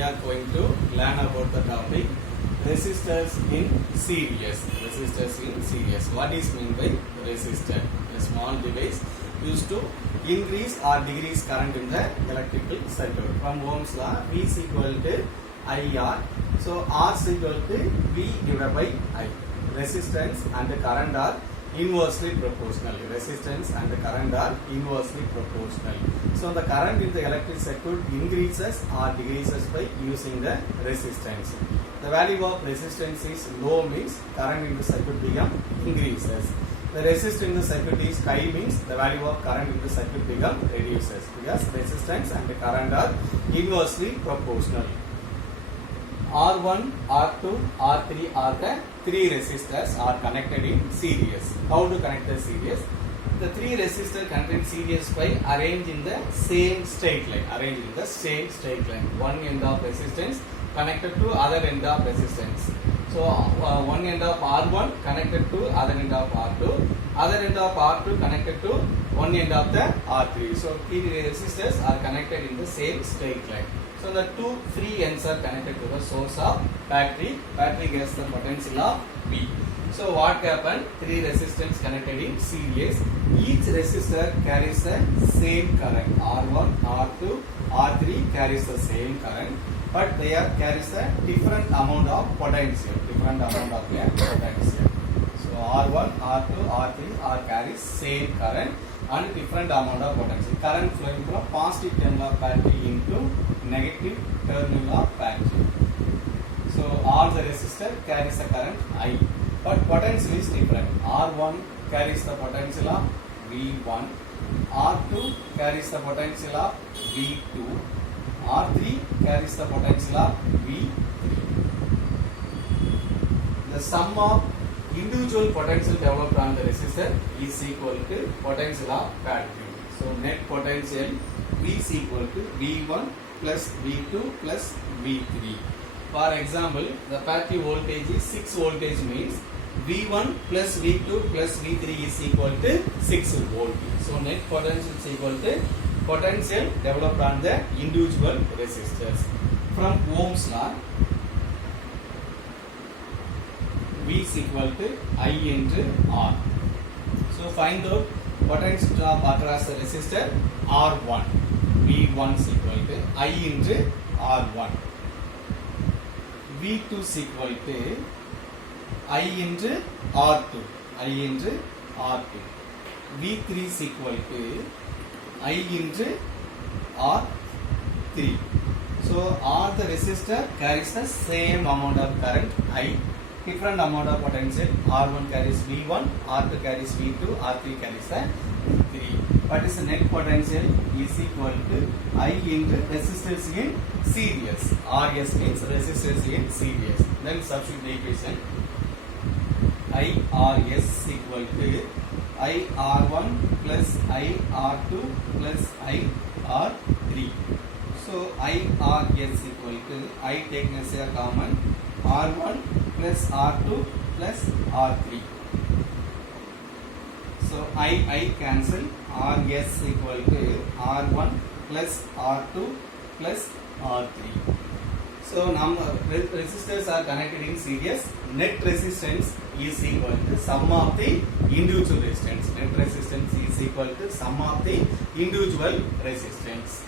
we are going to learn about the topic resistors in series. Resistors in series. What is meant by resistor? A small device used to increase or decrease current in the electrical circuit. From Ohm's law, V is equal to IR. So R is equal to V divided by I. Resistance and the current are inversely proportional. Resistance and the current are inversely proportional. So the current in the electric circuit increases or decreases by using the resistance. The value of resistance is low means current in the circuit become increases. The resistance in the circuit is high means the value of current in the circuit become reduces, because resistance and the current are inversely proportional. R1, R2, R3 are the three resistors are connected in series. How to connect the series? The three resistors connected in series by arranged in the same straight line. Arranged in the same straight line. One end of resistance connected to other end of resistance. So one end of R1 connected to other end of R2. Other end of R2 connected to one end of the R3. So three resistors are connected in the same straight line. So the two free ends are connected to the source of battery. Battery gets the potential of V. So what happened? Three resistors connected in series. Each resistor carries the same current. R1, R2, R3 carries the same current, but they are carries a different amount of potential. Different amount of potential. So R1, R2, R3 are carries same current and different amount of potential. Current flowing from positive terminal of battery into negative terminal of battery. So all the resistor carries the current I, but potential is different. R1 carries the potential of V1, R2 carries the potential of V2, R3 carries the potential of V3. The sum of individual potential developed on the resistor is equal to potential of battery. So net potential V is equal to V1 plus V2 plus V3. For example, the battery voltage is 6 voltage means V1 plus V2 plus V3 is equal to 6 volt. So net potential is equal to potential developed on the individual resistors. From Ohm's law, V is equal to I into R. So find out potential drop across the resistor R1. V1 is equal to I into R1. V2 is equal to I into R2. I into R2. V3 is equal to I into R3. So all the resistor carries the same amount of current I, different amount of potential. R1 carries V1, R2 carries V2, R3 carries the V3. What is the net potential? Is equal to I into resistors in series. RS means resistors in series. Then substitute the equation. IRS is equal to IR1 plus IR2 plus IR3. So IRS is equal to I taken as a common R1 plus R2 plus R3. So I cancel. RS equal to R1 plus R2 plus R3. So now resistors are connected in series. Net resistance is equal to sum of the individual resistance. Net resistance is equal to sum of the individual resistance.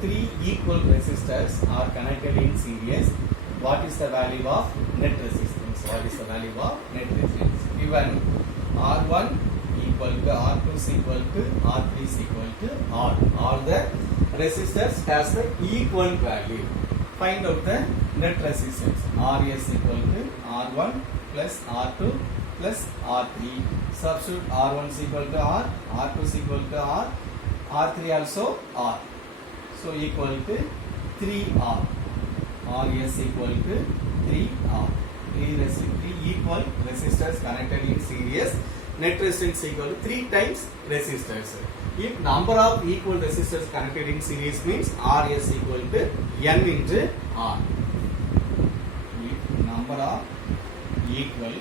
Three equal resistors are connected in series. What is the value of net resistance? What is the value of net resistance? Given R1 equal to R2 is equal to R3 is equal to R. All the resistors has the equal value. Find out the net resistance Rs equal to R1 plus R2 plus R3. Substitute R1 is equal to R, R2 is equal to R, R3 also R. So equal to 3R. Rs equal to 3R. 3 equal resistors connected in series. Net resistance equal to 3 times resistors. If number of equal resistors connected in series means Rs equal to N into R. If number of equal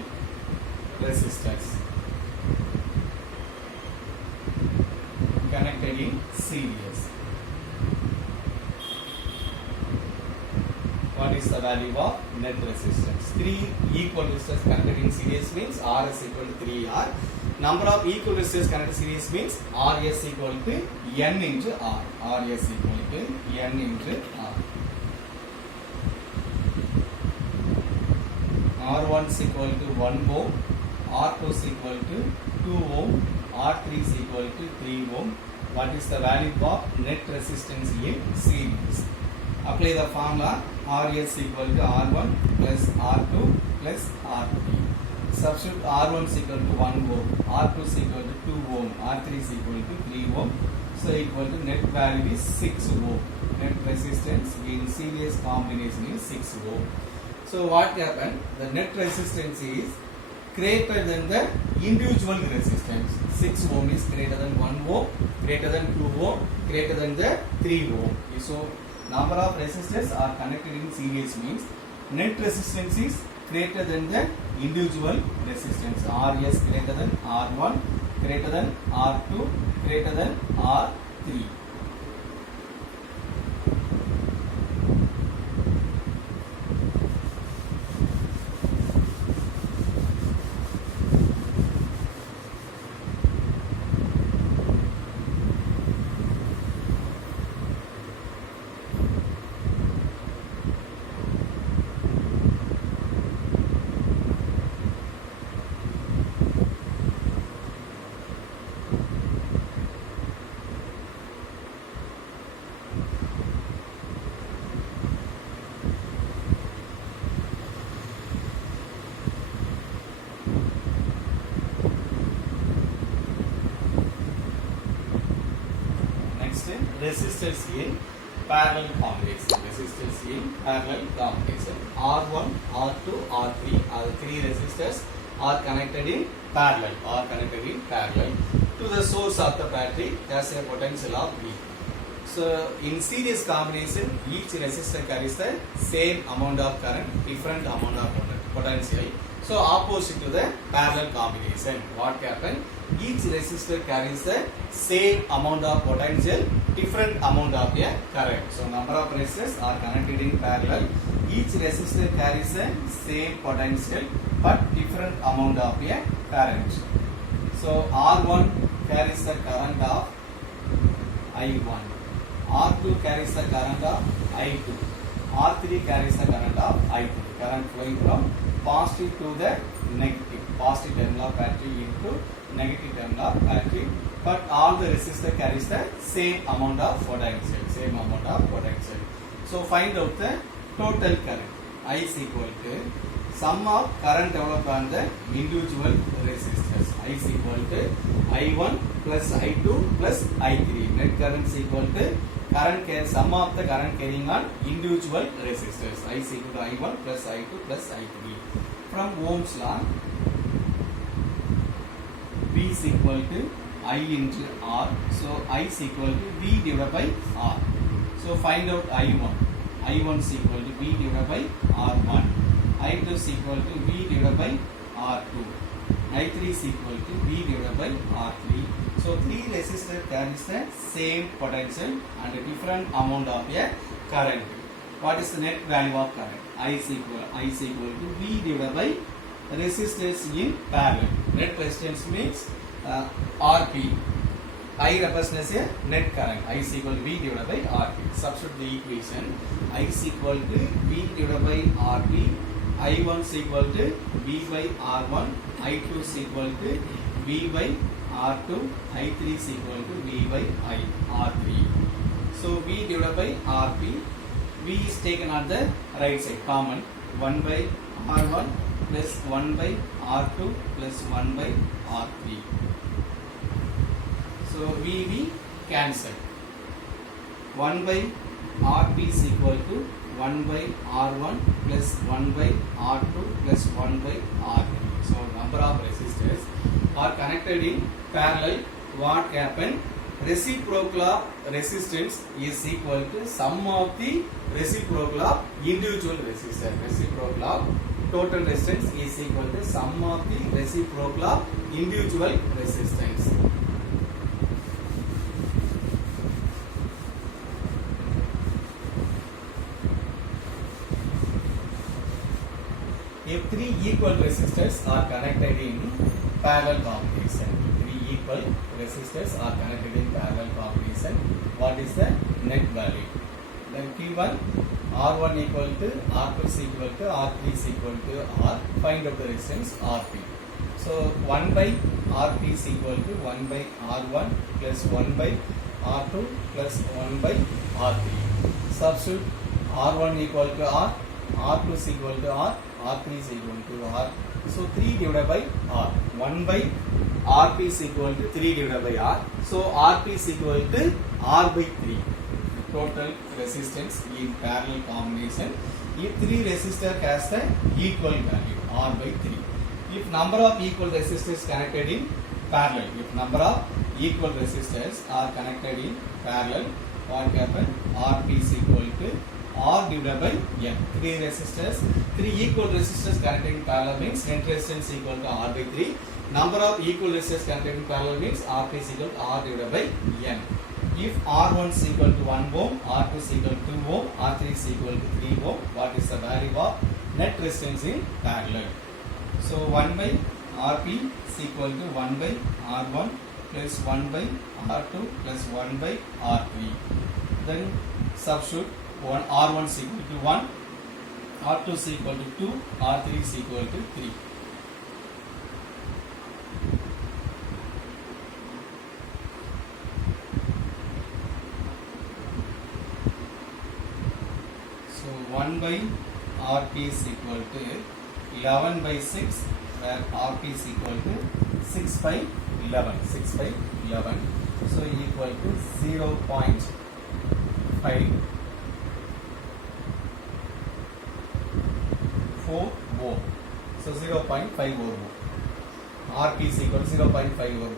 resistors connected in series, what is the value of net resistance? 3 equal resistors connected in series means Rs equal to 3R. Number of equal resistors connected in series means Rs equal to N into R. Rs equal to N into R. R1 is equal to 1 ohm, R2 is equal to 2 ohm, R3 is equal to 3 ohm. What is the value of net resistance in series? Apply the formula Rs equal to R1 plus R2 plus R3. Substitute R1 is equal to 1 ohm, R2 is equal to 2 ohm, R3 is equal to 3 ohm. So equal to net value is 6 ohm. Net resistance in series combination is 6 ohm. So what happened? The net resistance is greater than the individual resistance. 6 ohm is greater than 1 ohm, greater than 2 ohm, greater than the 3 ohm. So number of resistors are connected in series means net resistance is greater than the individual resistance. Rs greater than R1, greater than R2, greater than R3. Resistors in parallel combination. Resistors in parallel combination. R1, R2, R3 are the 3 resistors are connected in parallel. To the source of the battery. There's a potential of V. So in series combination, each resistor carries the same amount of current, different amount of potential. So opposite to the parallel combination, what happens? Each resistor carries the same amount of potential, different amount of a current. So number of resistors are connected in parallel. Each resistor carries the same potential but different amount of a current. So R1 carries the current of I1, R2 carries the current of I2, R3 carries the current of I2. Current flowing from positive to the negative, positive terminal of battery into negative terminal of battery, but all the resistor carries the same amount of potential. So find out the total current. I is equal to sum of current developed on the individual resistors. I is equal to I1 plus I2 plus I3. Net current is equal to sum of the current carrying on individual resistors. I is equal to I1 plus I2 plus I3. From Ohm's law, V is equal to I into R. So I is equal to V divided by R. So find out I1. I1 is equal to V divided by R1. I2 is equal to V divided by R2. I3 is equal to V divided by R3. So 3 resistors carries the same potential and a different amount of a current. What is the net value of current? I is equal to V divided by resistors in parallel. Net resistance means RP. I represents a net current. I is equal to V divided by RP. Substitute the equation. I is equal to V divided by RP. I1 is equal to V by R1. I2 is equal to V by R2. I3 is equal to V by R3. So V divided by RP. V is taken on the right side, common. 1 by R1 plus 1 by R2 plus 1 by R3. So VV cancel. 1 by RP is equal to 1 by R1 plus 1 by R2 plus 1 by R3. So number of resistors are connected in parallel. What happen? Reciprocal of resistance is equal to sum of the reciprocal of individual resistors. Reciprocal of total resistance is equal to sum of the reciprocal of individual resistance. If three equal resistors are connected in parallel combination, three equal resistors are connected in parallel combination, what is the net value? Then P1, R1 equal to R2 is equal to R3 is equal to R. Find out the resistance RP. So 1 by RP is equal to 1 by R1 plus 1 by R2 plus 1 by R3. Substitute R1 equal to R, R2 is equal to R, R3 is equal to R. So 3 divided by R. 1 by RP is equal to 3 divided by R. So RP is equal to R by 3. Total resistance in parallel combination. If 3 resistor has the equal value, R by 3. If number of equal resistors connected in parallel, if number of equal resistors are connected in parallel, what happen? RP is equal to R divided by N. 3 resistors, 3 equal resistors connected in parallel means net resistance equal to R by 3. Number of equal resistors connected in parallel means RP is equal to R divided by N. If R1 is equal to 1 ohm, R2 is equal to 2 ohm, R3 is equal to 3 ohm, what is the value of net resistance in parallel? So 1 by RP is equal to 1 by R1 plus 1 by R2 plus 1 by R3. Then substitute R1 is equal to 1, R2 is equal to 2, R3 is equal to 3. So 1 by RP is equal to 11 by 6, where RP is equal to 6 by 11. 6 by 11. So equal to 0.5. Ohm. So 0.5 ohm. RP is equal to 0.5 ohm.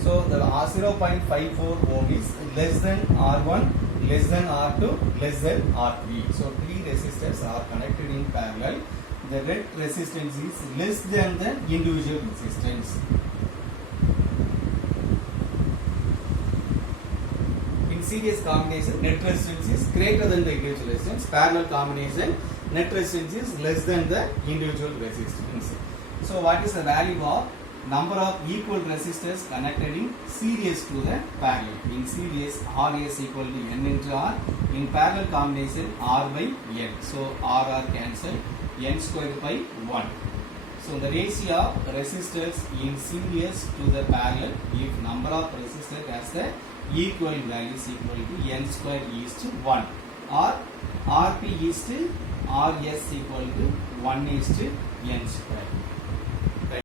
So the 0.54 ohm is less than R1, less than R2, less than R3. So 3 resistors are connected in parallel. The net resistance is less than the individual resistance. In series combination, net resistance is greater than the individual resistance. Parallel combination, net resistance is less than the individual resistance. So what is the value of number of equal resistors connected in series to the parallel? In series, R is equal to N into R. In parallel combination, R by N. So R cancel, N square by 1. So the ratio of resistors in series to the parallel, if number of resistors has the equal value is equal to N square is to 1, or RP is to RS equal to 1 is to N square.